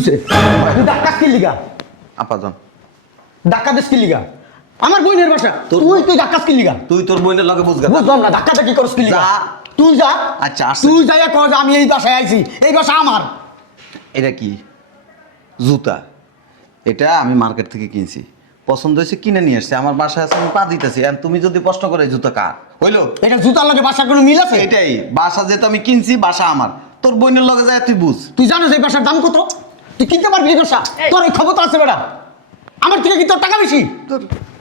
হইছে তুই ধাক্কা কি লিগা আপাজন ধাক্কা দিস কি লিগা আমার বোনের বাসা তুই ধাক্কা কি লিগা তুই তোর বোনের লগে বুঝগা বুঝলাম না ধাক্কাটা কি করছ কি লিগা যা তুই যা আচ্ছা আসছে তুই যাইয়া কও যে আমি এই বাসায় আইছি এই বাসা আমার এটা কি জুতা এটা আমি মার্কেট থেকে কিনছি পছন্দ হয়েছে কিনে নিয়ে আসছে আমার বাসায় আছে আমি পা দিতেছি আর তুমি যদি প্রশ্ন করে এই জুতা কার হইলো এটা জুতার লগে বাসার কোনো মিল আছে এটাই বাসা যেহেতু আমি কিনছি বাসা আমার তোর বোনের লগে যায় তুই বুঝ তুই জানিস এই বাসার দাম কত তুই কিনতে পারবি এই বাসা তোর এই ক্ষমতা আছে বেটা আমার থেকে কি তোর টাকা বেশি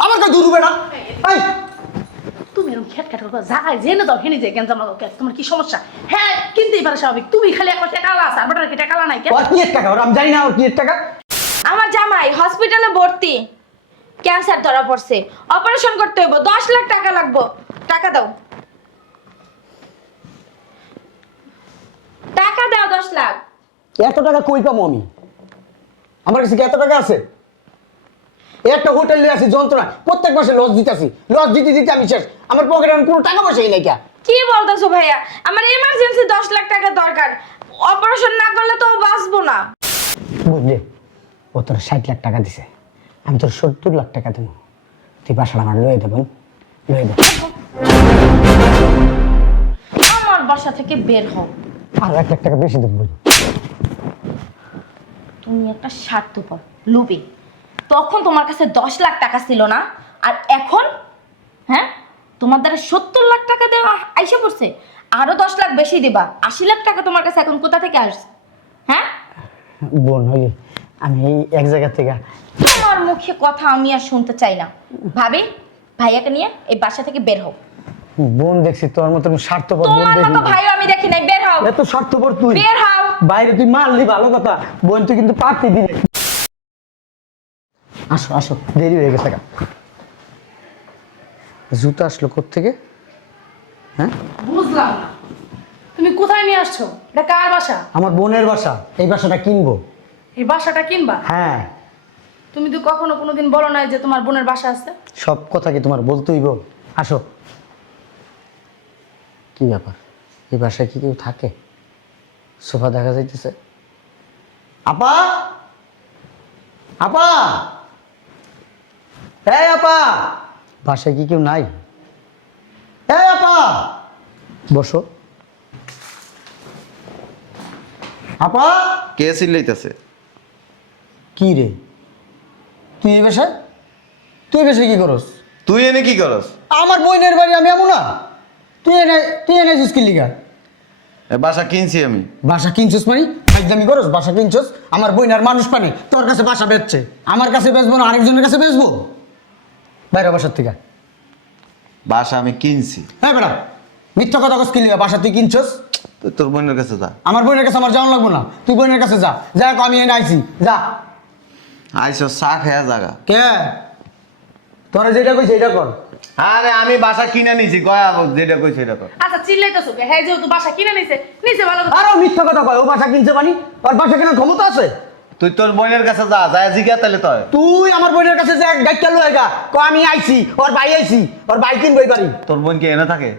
আমার কাছে দুরু বেটা এই তুমি এরকম খেট খেট করবা জায়গায় জেনে দাও হেনে যে গেঞ্জাম লাগাও কেন তোমার কি সমস্যা হ্যাঁ কিনতেই পারে স্বাভাবিক তুমি খালি একটা টাকা আলা আছে আর বেটার কি টাকা আলা নাই কেন ওর কি এর টাকা ওর আমি জানি না ওর কি এর টাকা আমার জামাই হসপিটালে ভর্তি ক্যান্সার ধরা পড়ছে অপারেশন করতে হইব 10 লাখ টাকা লাগবে টাকা দাও টাকা দাও 10 লাখ এত টাকা কই পাবো আমি আমার কাছে কি এত টাকা আছে একটা হোটেল নিয়ে আসি যন্ত্রণা প্রত্যেক মাসে লস দিতেছি লস দিতে দিতে আমি শেষ আমার পকেটে কোনো টাকা পয়সাই নাই কে কি বলতেছো ভাইয়া আমার ইমার্জেন্সি 10 লাখ টাকা দরকার অপারেশন না করলে তো বাঁচবো না বুঝলি ও তোর 60 লাখ টাকা দিছে আমি তোর 70 লাখ টাকা দেবো তুই বাসাটা আমার লয়ে দেবেন লয়ে দেব আমার বাসা থেকে বের হও আর 1 লাখ টাকা বেশি দেবো তুমি একটা স্বার্থপর লোভী তখন তোমার কাছে 10 লাখ টাকা ছিল না আর এখন হ্যাঁ তোমার দ্বারা 70 লাখ টাকা দেওয়া আইসা পড়ছে আরো 10 লাখ বেশি দিবা 80 লাখ টাকা তোমার কাছে এখন কোথা থেকে আসছে হ্যাঁ বোন হইলি আমি এই এক জায়গা থেকে তোমার মুখে কথা আমি আর শুনতে চাই না ভাবি ভাইয়াকে নিয়ে এই বাসা থেকে বের হও বোন দেখছি তোর মতন স্বার্থপর বোন তোমার দেখি মতো ভাইও আমি দেখি নাই বের হও এত স্বার্থপর তুই বের হও বাইরে তুই মারলি ভালো কথা বোন তুই কিন্তু পারতি দিলে আসো আসো দেরি হয়ে গেছে গা জুতা আসলো কোত্থেকে হ্যাঁ বুঝলাম না তুমি কোথায় নিয়ে আসছো এটা কার বাসা আমার বোনের বাসা এই বাসাটা কিনবো এই বাসাটা কিনবা হ্যাঁ তুমি তো কখনো কোনোদিন বলো নাই যে তোমার বোনের বাসা আছে সব কথা কি তোমার বলতেই বল আসো কি ব্যাপার এই বাসায় কি কেউ থাকে সোফা দেখা যাইতেছে আপা আপা এই আপা বাসায় কি কেউ নাই এই আপা বসো আপা কে চিল্লাইতেছে কি রে তুই এই বাসায় তুই এই বাসায় কি করস তুই এনে কি করস আমার বোনের বাড়ি আমি এমন না তুই এনেছিস কি লিগা এ বাসা কিনছি আমি বাসা কিনছিস মানে একদমই করস বাসা কিনছিস আমার বোনের মানুষ পানি তোর কাছে বাসা বেচছে আমার কাছে বেচবো না আরেকজনের কাছে বেচবো বাইরে বাসার থেকে বাসা আমি কিনছি হ্যাঁ ম্যাডাম মিথ্যা কথা কস কি লিগা বাসা তুই কিনছিস তুই তোর বোনের কাছে যা আমার বোনের কাছে আমার যাওয়া লাগবো না তুই বোনের কাছে যা যা আমি এনে আইছি যা আইসো চা খেয়া জাগা কে তোরা যেটা কইছে এটা কর আরে আমি বাসা কিনে নিছি গয়া যেটা কই সেটা কর আচ্ছা চিল্লাইতেছো কে হ্যাঁ যেহেতু বাসা কিনে নিছে নিচে ভালো কথা আরো মিথ্যা কথা কয় ও বাসা কিনছে মানে ওর বাসা কেনার ক্ষমতা আছে তুই তোর বোনের কাছে যা যায় জিজ্ঞা তাহলে তয় তুই আমার বোনের কাছে যে গাইটা লয়ে গা ক আমি আইছি ওর ভাই আইছি ওর ভাই কিনবই পারি তোর বোন কি এনে থাকে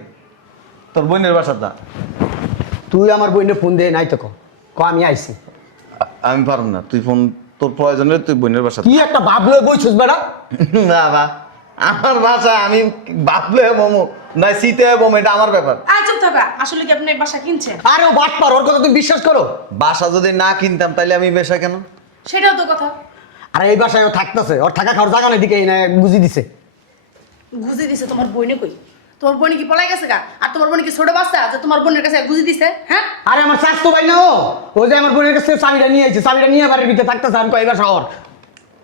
তোর বোনের বাসা যা তুই আমার বোনের ফোন দিয়ে নাই তো ক আমি আইছি আমি পারব না তুই ফোন তোর প্রয়োজনে তুই বোনের বাসা কি একটা ভাব লয়ে বইছিস বেড়া না বা আমার বাসা আমি বাপলে মোমো না শীতে বোম এটা আমার ব্যাপার আজ চুপ থাকা আসলে কি আপনি এই বাসা কিনছেন আরে ও বাট পার ওর কথা তুমি বিশ্বাস করো বাসা যদি না কিনতাম তাহলে আমি বেশা কেন সেটাও তো কথা আরে এই বাসায় ও থাকতেছে ওর থাকা খাওয়ার জায়গা নেই দিকে এই না বুঝি দিছে গুজি দিছে তোমার বইনে কই তোমার বোন কি পলাই গেছে গা আর তোমার বোন কি ছোট বাচ্চা যে তোমার বোনের কাছে গুজি দিছে হ্যাঁ আরে আমার স্বাস্থ্য ভাই না ও যে আমার বোনের কাছে চাবিটা নিয়ে আইছে চাবিটা নিয়ে বাড়ির ভিতরে থাকতেছে আমি কই এই বাসা ওর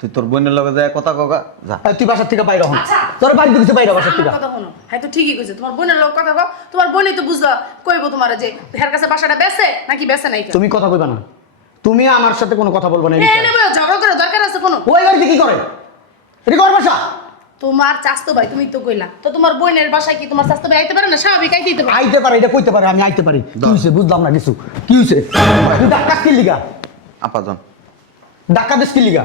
তুই তোর বোনের লগে যায় কথা কগা যা এই তুই বাসার থেকে বাইরে হন আচ্ছা। তোর বাড়ি দিকে বাইরে বাসার থেকে আমার কথা শোনো হ্যাঁ তো ঠিকই কইছে তোমার বোনের লোক কথা কও তোমার বোনই তো বুঝলো কইবো তোমার যে হের কাছে বাসাটা বেচে নাকি বেচে নাই তুমি কথা কইবা না তুমি আমার সাথে কোনো কথা বলবো না এই এ বিষয়ে। নেবে ঝগড়া করে দরকার আছে কোনো ওই বাড়িতে কি করে এটা কর বাসা তোমার চাস্তো ভাই তুমি তো কইলা তো তোমার বোনের বাসায় কি তোমার চাস্তো ভাই আইতে পারে না স্বাভাবিক আইতে পারে আইতে পারে এটা কইতে পারে আমি আইতে পারি কি হইছে বুঝলাম না কিছু কি হইছে তুই ধাক্কা কি লিগা আপাজন ধাক্কা দিস কি লিগা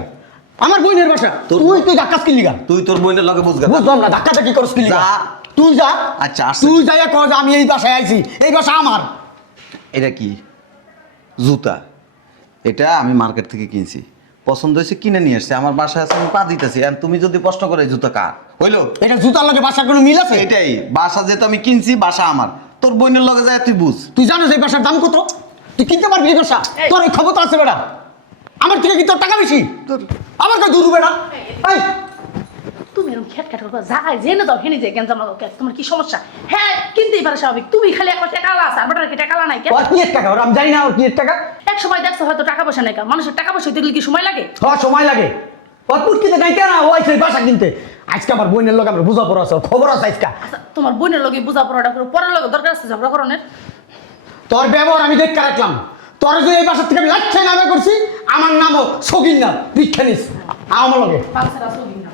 আমার বোনের বাসা তুই ধাক্কা কি লিগা তুই তোর বোনের লগে বুঝগা বুঝলাম না ধাক্কাটা কি করছ কি লিগা যা। তুই যা আচ্ছা, আসছে। তুই যাইয়া কও যে আমি এই বাসায় আইছি এই বাসা আমার এটা কি জুতা এটা আমি মার্কেট থেকে কিনছি, পছন্দ হয়েছে কিনে নিয়ে আসছে, আমার বাসায় আছে আমি পা দিতেছি। আর তুমি যদি প্রশ্ন করে এই জুতা কার হইলো, এটা জুতার লগে বাসার কোনো মিল আছে? এটাই বাসা যেহেতু আমি কিনছি, বাসা আমার। তোর বোনের লগে যায় তুই বুঝ। তুই জানো এই বাসার দাম কত? তুই কিনতে পারবি এই বাসা? তোর এই ক্ষমতা আছে বেটা? আমার থেকে কি তোর টাকা বেশি? আমার কাছে দূর বেটা। এই তুমি এরকম খেটখাট করো জাগায় জেনে দাও হেনে যায় গেঞ্জাম লাগাও কেন তোমার কি সমস্যা? হ্যাঁ কিনতেই পারে স্বাভাবিক, তুমি খালি একটা টাকা আছে আর বাটার কি টাকা নাই কেন? ওর কি এর টাকা? ওর আমি জানি না ওর কি এর টাকা। এক সময় দেখছো হয়তো টাকা পয়সা নাই, মানুষের টাকা পয়সা দিলে কি সময় লাগে? হওয়ার সময় লাগে। ওর পুটকিতে নাই কেন ও আইছে এই বাসা কিনতে? আজকে আমার বোনের লোক আমরা বুঝা পড়া আছে, ওর খবর আছে আজকে। আচ্ছা, তোমার বোনের লগে বুঝা পড়াটা করো, পরের লগে দরকার আছে ঝগড়া করণের? তোর ব্যবহার আমি দেখতে রাখলাম। তোর যদি এই বাসার থেকে আমি লাচ্ছাই নামে করছি, আমার নামও সগিন না, ভিক্ষা নিস আমার লগে। বাচ্চারা চলি না।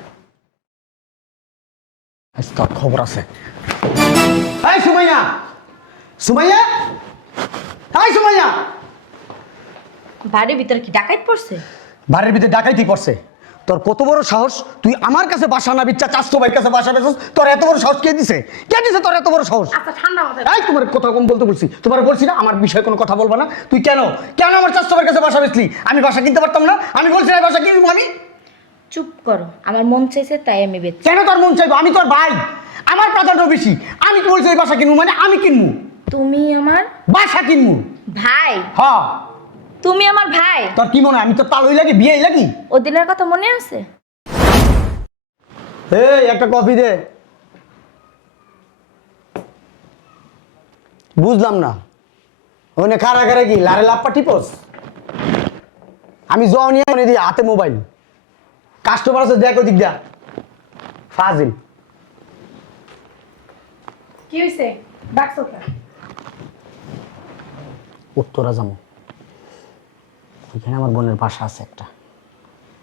আজ তোর খবর আছে। এই সুমাইয়া, সুমাইয়া, এই সুমাইয়া। বাড়ির ভিতরে কি ডাকাত পড়ছে? বাড়ির ভিতরে ডাকাইতি করছে। তোর কত বড় সাহস, তুই আমার কাছে বাসা না বিচ্ছা চাচ্ছ ভাইয়ের কাছে বাসা বেচছ? তোর এত বড় সাহস কে দিছে? কে দিছে তোর এত বড় সাহস? আচ্ছা ঠান্ডা মাথায় এই তোমার কথা কম বলতে বলছি, তোমার বলছি না আমার বিষয়ে কোনো কথা বলবা না। তুই কেন কেন আমার চাচ্ছ ভাইয়ের কাছে বাসা বেচলি? আমি বাসা কিনতে পারতাম না? আমি বলছি না বাসা কিনবো আমি। চুপ করো, আমার মন চাইছে তাই আমি বেচছি। কেন তোর মন চাইবো? আমি তোর ভাই, আমার প্রাধান্য বেশি। আমি কি বলছি এই বাসা কিনবো মানে আমি কিনবো, তুমি আমার বাসা কিনবো। ভাই? হ্যাঁ, তুমি আমার ভাই? তোর কি মনে হয় আমি তো তালই লাগি বিয়েই লাগি? ও দিনের কথা মনে আছে? এই একটা কফি দে। বুঝলাম না ওখানে কারা কারা কি লারে লাপ্পা টিপস? আমি জনিয়া দিই হাতে মোবাইল, কাস্টমার আছে দেখো দিক দিয়া ফাজিল। কি হইছে? ডাকছো কেন? উত্তরা যাবো, ওইখানে আমার বোনের বাসা আছে একটা।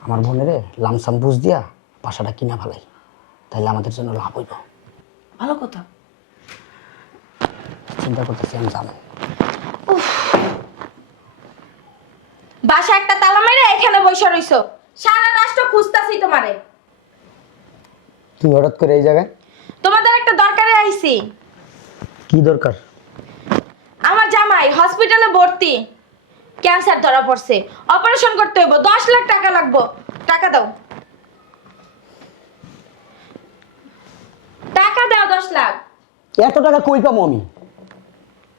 আমার বোনের লামসাম বুঝ দিয়া বাসাটা কিনা ফেলাই, তাইলে আমাদের জন্য লাভ হইব। ভালো কথা। চিন্তা করতেছি আমি যাবো। বাসা একটা তালা মেরে এখানে বসে রইছো, সারা রাষ্ট্র খুঁজতাছি তোমারে। তুই হঠাৎ করে এই জায়গায়? তোমাদের একটা দরকারে আইছি। কি দরকার? আমার জামাই হসপিটালে ভর্তি, ক্যান্সার ধরা পড়ছে, অপারেশন করতে হইব, 10 লাখ টাকা লাগবে। টাকা দাও, টাকা দাও 10 লাখ। এত টাকা কই পাবো আমি?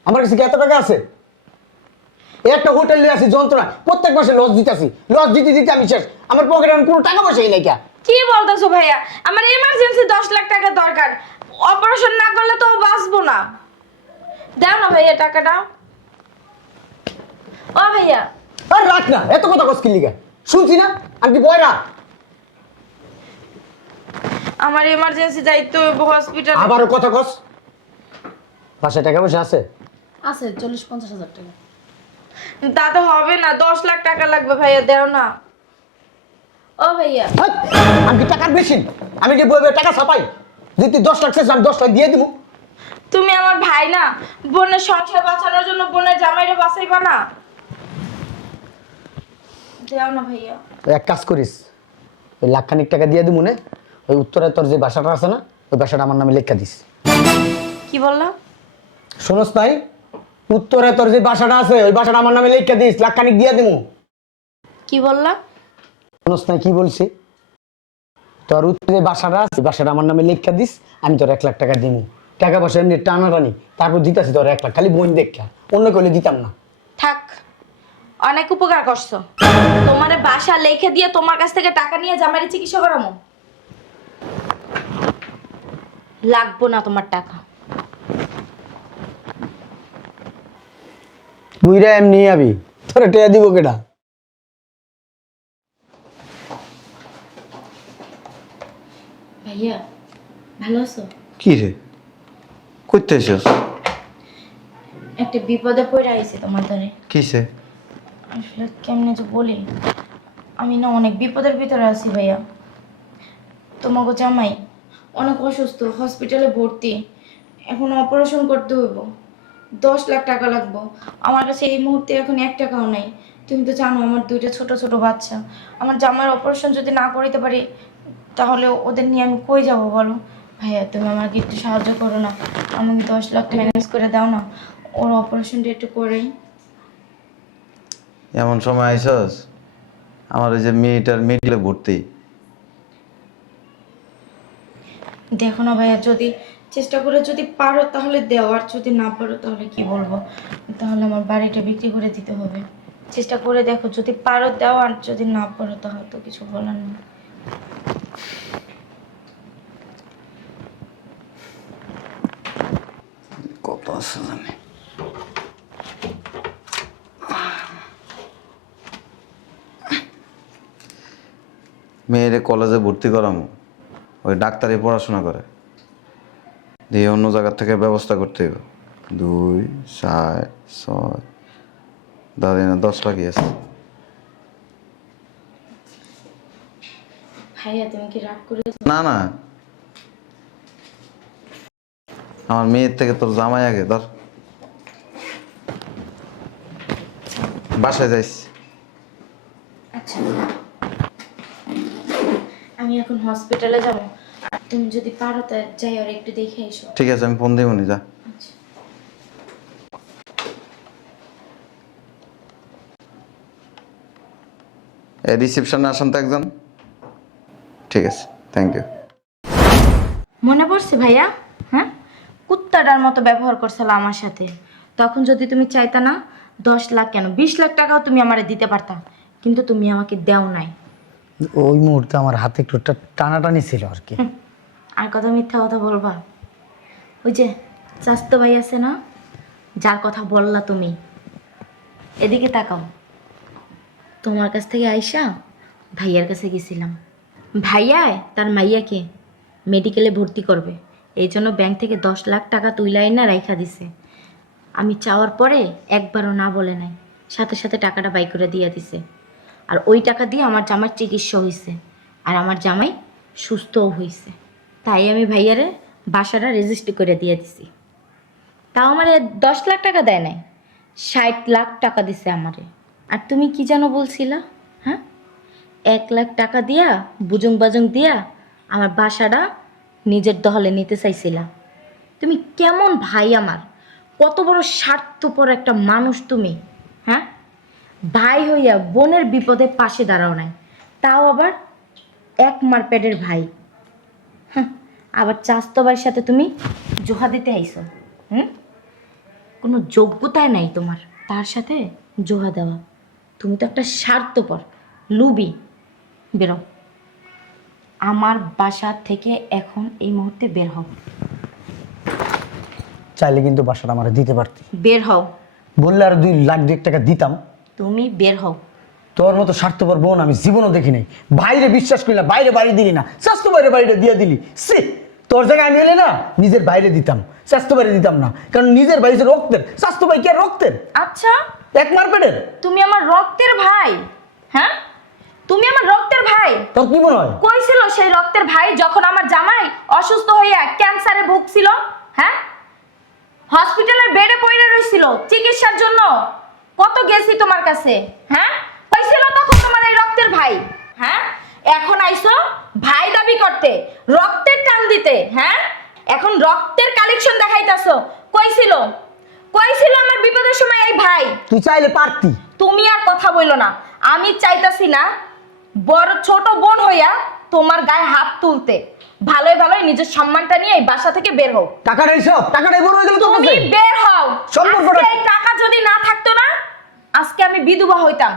আমার কাছে কি এত টাকা আছে? একটা হোটেল নিয়ে আসি যন্ত্রণা, প্রত্যেক মাসে লস দিতেছি, লস দিতে দিতে আমি শেষ। আমার পকেটে কোনো টাকা পয়সাই নাই। কে কি বলতেছো ভাইয়া? আমার এমার্জেন্সি 10 লাখ টাকা দরকার, অপারেশন না করলে তো বাঁচবো না। দাও না ভাইয়া টাকাটা। ও ভাইয়া, আর রাখ না, এত কথা কস কি লিগা? শুনছি না আমি কি বয়রা? আমার এমার্জেন্সি যাইতে হইব হসপিটালে। আবারও কথা কস। পাশে টাকা পয়সা আছে? আছে 40-50 হাজার টাকা। তাতে হবে না, 10 লাখ টাকা লাগবে ভাইয়া, দাও না। ও ভাইয়া, হাট! আমি কি টাকার বেশি? আমি কি বই বই টাকা ছাপাই? যদি তুই 10 লাখ চাস আমি 10 লাখ দিয়ে দিব। তুমি আমার ভাই না? বোনের সংসার বাঁচানোর জন্য বোনের জামাইরে বাঁচাইবা না? দাও না ভাইয়া। তুই এক কাজ করিস, ওই লাখখানিক টাকা দিয়ে দিব, মনে ওই উত্তরে তোর যে বাসাটা আছে না, ওই বাসাটা আমার নামে লেখা দিস। কি বললা? শোনস নাই? উত্তরে তোর যে বাসাটা আছে ওই বাসাটা আমার নামে লেখা দিস, লাখখানিক দিয়ে দিব। কি বললা? শোনস নাই কি বলছি? তোর উত্তরে যে বাসাটা আছে ওই বাসাটা আমার নামে লেখা দিস, আমি তোর 1 লাখ টাকা দিব। টাকা পয়সা এমনি টানাটানি, তারপর দিতাছি তোর 1 লাখ, খালি বোন দেখা, অন্য করলে দিতাম না। থাক, অনেক উপকার করছো। তোমারে বাসা লিখে দিয়ে তোমার কাছ থেকে টাকা নিয়ে জামাইরে চিকিৎসা করামো? লাগবো না তোমার টাকা। বুইরা এমনি আবি, তোরা টেয়া দিব কেডা? ভাইয়া ভালো আছো? কি রে, করতে এসেছ? একটা বিপদে পড়ে আইছি তোমার ধরে। কিসে? আসলে কেমনে যে বলি, আমি না অনেক বিপদের ভিতরে আছি ভাইয়া। তোমাকে জামাই অনেক অসুস্থ, হসপিটালে ভর্তি, এখন অপারেশন করতে হইব, 10 লাখ টাকা লাগবে। আমার কাছে এই মুহূর্তে এখন 1 টাকাও নাই। তুমি তো জানো আমার 2টা ছোট ছোট বাচ্চা, আমার জামাইয়ের অপারেশন যদি না করিতে পারি তাহলে ওদের নিয়ে আমি কই যাব বলো? ভাইয়া তুমি আমাকে একটু সাহায্য করো না, আমাকে 10 লাখ ম্যানেজ করে দাও না, ওর অপারেশনটা একটু করেই। এমন সময় আইসস, আমার ওই যে মেয়েটার মেডিকেলে ভর্তি। দেখো না ভাইয়া, যদি চেষ্টা করে যদি পারো তাহলে দেও, আর যদি না পারো তাহলে কি বলবো, তাহলে আমার বাড়িটা বিক্রি করে দিতে হবে। চেষ্টা করে দেখো, যদি পারো দাও, আর যদি না পারো তাহলে তো কিছু বলার নেই। কত আছে জানি। মেয়েরে কলেজে ভর্তি করামো, ওই ডাক্তারি পড়াশোনা করে, দিয়ে অন্য জায়গার থেকে ব্যবস্থা করতে হবে। 2, 4, 6, দাদি না 10 লাখই আছে। ভাইয়া তুমি কি রাগ করে? না না, আমার মেয়ের থেকে তোর জামাই আগে ধর। বাসায় যাইস। আচ্ছা, আমি এখন হসপিটালে যাব, আর তুমি যদি পারো তা যাই আর একটু দেখে এসো। ঠিক আছে, আমি ফোন দিব নি, যা। আচ্ছা। এই রিসেপশনে আসেন তো একজন। ঠিক আছে, থ্যাংক ইউ। মনে পড়ছে ভাইয়া? হ্যাঁ, কুত্তাটার মতো ব্যবহার করছিল আমার সাথে। তখন যদি তুমি চাইতা না, 10 লাখ কেন 20 লাখ টাকাও তুমি আমারে দিতে পারতা, কিন্তু তুমি আমাকে দেও নাই। ওই মুহূর্তে আমার হাতে একটু টানাটানি ছিল আর কি। আর কথা মিথ্যা কথা বলবা? ওই যে চাস্তো ভাই আছে না, যার কথা বললা তুমি, এদিকে তাকাও। তোমার কাছ থেকে আইসা ভাইয়ার কাছে গেছিলাম। ভাইয়ায় তার মাইয়াকে মেডিকেলে ভর্তি করবে, এই জন্য ব্যাংক থেকে 10 লাখ টাকা তুইলাই না রাইখা দিছে। আমি চাওয়ার পরে একবারও না বলে নাই, সাথে সাথে টাকাটা বাই করে দিয়ে দিছে। আর ওই টাকা দিয়ে আমার জামাই চিকিৎসা হয়েছে, আর আমার জামাই সুস্থও হয়েছে। তাই আমি ভাইয়ারে বাসাটা রেজিস্ট্রি করে দিয়ে দিছি। তাও আমারে 10 লাখ টাকা দেয় নাই, 60 লাখ টাকা দিছে আমারে। আর তুমি কি যেন বলছিলা? হ্যাঁ, 1 লাখ টাকা দিয়া বুজুং বাজুং দিয়া আমার বাসাটা নিজের দখলে নিতে চাইছিলা। তুমি কেমন ভাই আমার, কত বড় স্বার্থপর একটা মানুষ তুমি। হ্যাঁ, ভাই হইয়া বোনের বিপদে পাশে দাঁড়াও নাই, তাও আবার এক মার পেটের ভাই। হ্যাঁ, আবার চাস্তো ভাইয়ের সাথে তুমি জোহা দিতে আইছো। কোনো যোগ্যতাই নাই তোমার তার সাথে জোহা দেওয়া। তুমি তো একটা স্বার্থপর লুবি। বেরো আমার বাসা থেকে, এখন এই মুহূর্তে বের হও। চাইলে কিন্তু বাসাটা আমার দিতে পারতি। বের হও। বললে আর 2 লাখ 2 টাকা দিতাম। তুমি বের হও। তোর মতো স্বার্থপর বোন আমি জীবনও দেখি নাই। বাইরে বিশ্বাস করি না, বাইরে বাড়ি দিলি না, স্বাস্থ্য বাইরে বাড়িটা দিয়ে দিলি। সে তোর জায়গায় আমি এলে না, নিজের বাইরে দিতাম, স্বাস্থ্য বাইরে দিতাম না, কারণ নিজের বাড়ি যে রক্তের, স্বাস্থ্য ভাই কি আর রক্তের? আচ্ছা, এক মার পেটের। তুমি আমার রক্তের ভাই? হ্যাঁ, তুমি আমার রক্তের ভাই? তোর কি মনে হয়? কই ছিল সেই রক্তের ভাই যখন আমার জামাই অসুস্থ হইয়া ক্যান্সারে ভুগছিল? হ্যাঁ, হসপিটালের বেডে পড়ে রইছিল চিকিৎসার জন্য। কত গেছি তোমার কাছে। হ্যাঁ, কই ছিল তখন তোমার এই রক্তের ভাই? হ্যাঁ, এখন আইছো ভাই দাবি করতে, রক্তের টান দিতে। হ্যাঁ, এখন রক্তের কালেকশন দেখাইতাছো। কই ছিল, কই ছিল আমার বিপদের সময় এই ভাই? তুই চাইলে পারতি। তুমি আর কথা বইলো না। আমি চাইতাছি না বড় ছোট বোন হইয়া তোমার গায়ে হাত তুলতে। ভালোই ভালোই নিজের সম্মানটা নিয়ে এই বাসা থেকে বের হও। টাকাটাই সব, টাকাটাই বড় হয়ে গেল তোর তুমি কাছে। বের হও। সম্পর্কটা- আজকে এই টাকা যদি না থাকতো না, আজকে আমি বিধবা হইতাম,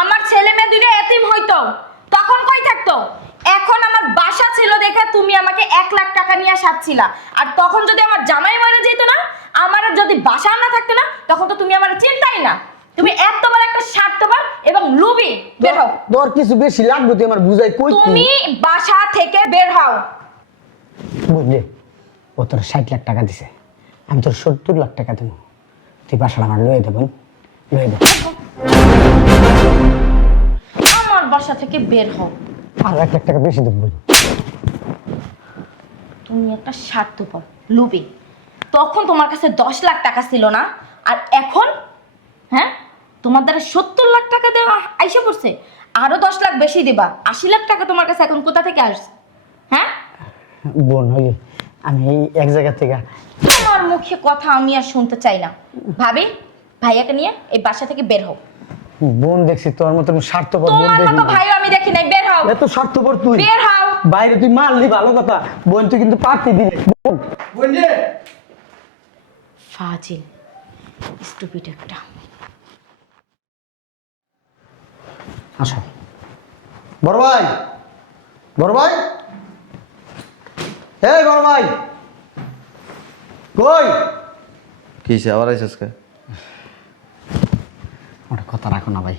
আমার ছেলে মেয়ে দুটো এতিম হইতো। তখন কই থাকতো? এখন আমার বাসা ছিল দেখে তুমি আমাকে 1 লাখ টাকা নিয়ে সাজছিলা। আর তখন যদি আমার জামাই মরে যেত না, আমার যদি বাসা না থাকতো না, তখন তো তুমি আমার চিন্তাই না। তুমি এত বড় একটা স্বার্থপর এবং লুবি। বের হও। তোর কিছু বেশি লাগবে, তুই আমার বুঝাই কই। তুমি বাসা থেকে বের হও। বুঝলি, ও তোর 60 লাখ টাকা দিছে, আমি তোর 70 লাখ টাকা দেবো। তুই বাসাটা আমার লয়ে দেবেন, লয়ে দেব। আমার বাসা থেকে বের হও। আর 1 লাখ টাকা বেশি দেবো। তুমি একটা স্বার্থপর লুবি। তখন তোমার কাছে 10 লাখ টাকা ছিল না, আর এখন হ্যাঁ তোমার দ্বারা 70 লাখ টাকা দেওয়া আইসা পড়ছে। আরো 10 লাখ বেশি দিবা, 80 লাখ টাকা তোমার কাছে এখন কোথা থেকে আসছে? হ্যাঁ, বোন হইলে আমি এই এক জায়গা থেকে। তোমার মুখে কথা আমি আর শুনতে চাই না। ভাবি, ভাইয়াকে নিয়ে এই বাসা থেকে বের হও। বোন দেখছি তোর মতো স্বার্থপর বোন তোমার দেখি মতো ভাই আমি দেখি নাই, বের হও এত স্বার্থপর তুই বের হও। বাইরে তুই মারলি ভালো কথা বোন তুই কিন্তু পারতি দিলে বোন রে ফাজিল স্টুপিড একটা। আসো বড় ভাই বড় ভাই এই বড় ভাই কই কি হয়েছে আবার আইসস কে? ওটা কথা রাখো না ভাই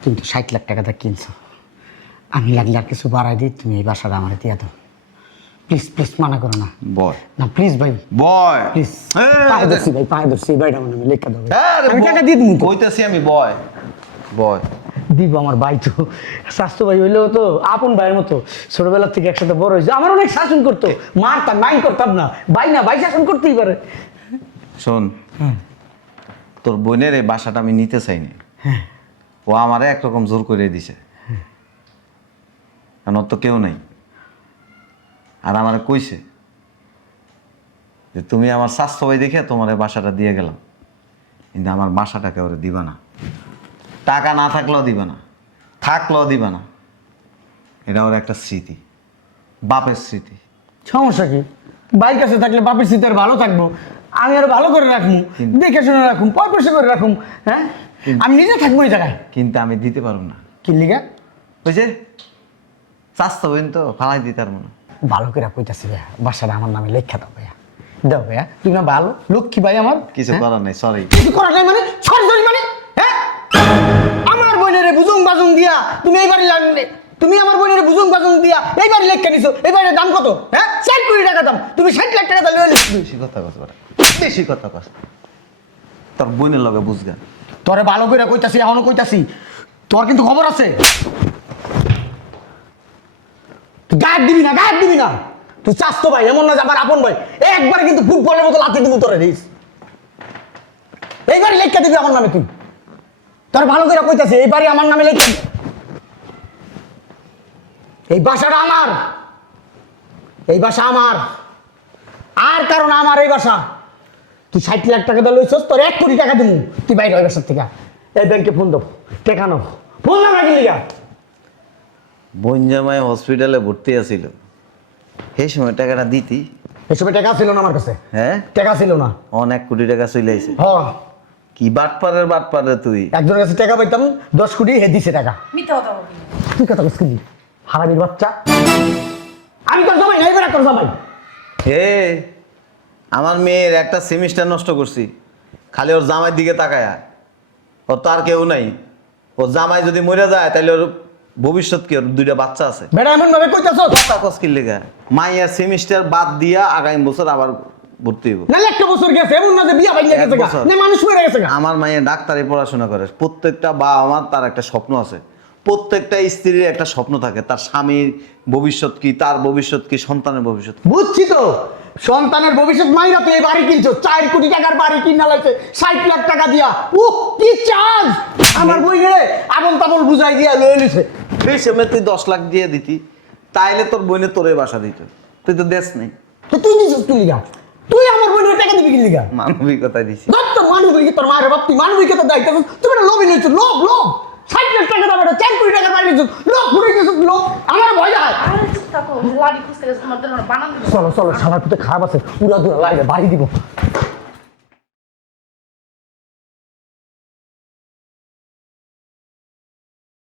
তুমি তো 60 লাখ টাকা দিয়ে কিনছো আমি লাগলে আর কিছু বাড়াই দিই তুমি এই বাসাটা আমার দিয়ে দাও প্লিজ প্লিজ মানা করো না বয় না প্লিজ ভাই বয় প্লিজ পায়ে ধরছি ভাই পায়ে ধরছি এই বাড়িটা আমার নামে লেখা দাও ভাই। আরে আমি টাকা দিয়ে দিবো তো। কইতাছি আমি বয় বয় দিব আমার ভাই তো স্বাস্থ্য ভাই হইলেও তো আপন ভাইয়ের মতো ছোটবেলা থেকে একসাথে বড় হয়েছে আমার অনেক শাসন করতো মারতাম মাইন করতাম না ভাই না ভাই শাসন করতেই পারে শোন তোর বোনের এই বাসাটা আমি নিতে চাইনি ও আমারে একরকম জোর করে দিছে কারণ ওর তো কেউ নাই আর আমারে কইছে যে তুমি আমার স্বাস্থ্য ভাই দেখে তোমার এই বাসাটা দিয়ে গেলাম কিন্তু আমার বাসাটাকে ওরে দিবা না টাকা না থাকলেও দিবা না থাকলেও দিবা না এটা ওর একটা স্মৃতি বাপের স্মৃতি সমস্যা কি ভাইয়ের কাছে থাকলে বাপের স্মৃতি আর ভালো থাকবো আমি আর ভালো করে রাখবো দেখে শুনে রাখুম পয়সা করে রাখুম হ্যাঁ আমি নিজে থাকবো এই জায়গায় কিন্তু আমি দিতে পারবো না কি লিগা বুঝছে স্বাস্থ্য হইন তো ফালাই দিতে পারবো না ভালো করে কইতাছি ভাইয়া বাসাটা আমার নামে লেখা দাও ভাইয়া দাও ভাইয়া তুমি না ভালো লক্ষ্মী ভাই আমার কিছু করার নাই সরি কিছু করার নাই মানে সরি মানে হ্যাঁ আমার বোনের বুজুং বাজুং দিয়া তুমি এইবারই লাগলে তুমি আমার বোনের বুজুং বাজুং দিয়া এইবারই লেখা নিছো এইবারের দাম কত হ্যাঁ 60 কোটি টাকা দাম তুমি 60 লাখ টাকা দাম বেশি কথা কস বড় বেশি কথা কস তোর বোনের লগে বুঝগা তোরে ভালো করে কইতাছি এখনো কইতাছি তোর কিন্তু খবর আছে তুই গায়ে দিবি না তুই চাস তো ভাই এমন না যে আমার আপন ভাই একবার কিন্তু ফুটবলের মতো লাথি দিব তোরে দিস এইবারই লেখা দিবি আমার নামে তুই তোর ভালো করে কইতাছি এইবারই আমার নামে লেখা দিবি এই বাসাটা আমার এই বাসা আমার আর কারণ আমার এই বাসা তুই 60 লাখ টাকা দিয়ে লইছস তোর 1 কোটি টাকা দিমু তুই বাইরে ওই বাসার থেকে এই ব্যাংকে ফোন দাও টাকা নাও ফোন না রাখি লিগা বোন জামাই হসপিটালে ভর্তি আছিল সেই সময় টাকাটা দিতি এসবে টাকা ছিল না আমার কাছে হ্যাঁ টাকা ছিল না অনেক কোটি টাকা চলে আইছে হ কি বাটপারে তুই একজনের কাছে টাকা পাইতাম 10 কোটি হে দিছে টাকা মিথ্যা কথা বলবি না। তুই কথা বলছিস কি হারামির বাচ্চা আমি তোর জামাই নাই বেড়া তোর জামাই হে আমার মেয়ের একটা সেমিস্টার নষ্ট করছি খালি ওর জামাইয়ের দিকে তাকায়া ওর তো আর কেউ নাই ওর জামাই যদি মরে যায় তাহলে ওর ভবিষ্যৎ কি ওর 2টা বাচ্চা আছে বেড়া এমন ভাবে কইতাছস কথা কস্কিল লেগা মাইয়ার সেমিস্টার বাদ দিয়া আগামী বছর আবার ভর্তি হইব না একটা বছর গেছে এমন না যে বিয়া ভাই গেছে গা বছর। না মানুষ মরে গেছে গা আমার মাইয়া ডাক্তারি পড়াশোনা করে প্রত্যেকটা বাবা মার তার একটা স্বপ্ন আছে প্রত্যেকটা স্ত্রীর একটা স্বপ্ন থাকে তার স্বামীর ভবিষ্যৎ কি তার ভবিষ্যৎ কি সন্তানের ভবিষ্যৎ কি। বুঝছি তো সন্তানের ভবিষ্যৎ মাইরা তুই এই বাড়ি কিনছো 4 কোটি টাকার বাড়ি কিনা লাইছে 60 লাখ টাকা দিয়া কি চার্জ আমার বই রে আবল তাবল বুঝাই দিয়া লয়ে লিছে সেই সময় তুই 10 লাখ দিয়ে দিতি তাইলে তোর বোনে তোরে বাসা দিত তুই তো দেশ নেই তো তুই দিছিস তুই লিগা তুই আমার বোনের টাকা দিবি কি লিগা মানবিকতা দিছি তোর মানবিক তোর মায়ের বাপ তুই মানবিকতা দায়িত্ব তুমি না লোভী নিয়েছো লোভ 60 লাখ টাকা দাম 4 কোটি টাকা বাড়ি নিয়েছো লোভ ঘুরে গেছো লোভ আমার ভয় হয় আরে চুপ থাকো লাড়ি খুঁজতে গেছে তোমাদের বানান দিবো চলো চলো সাবার পুতে খারাপ আছে পুরা দুরা লাইলে বাড়ি দিব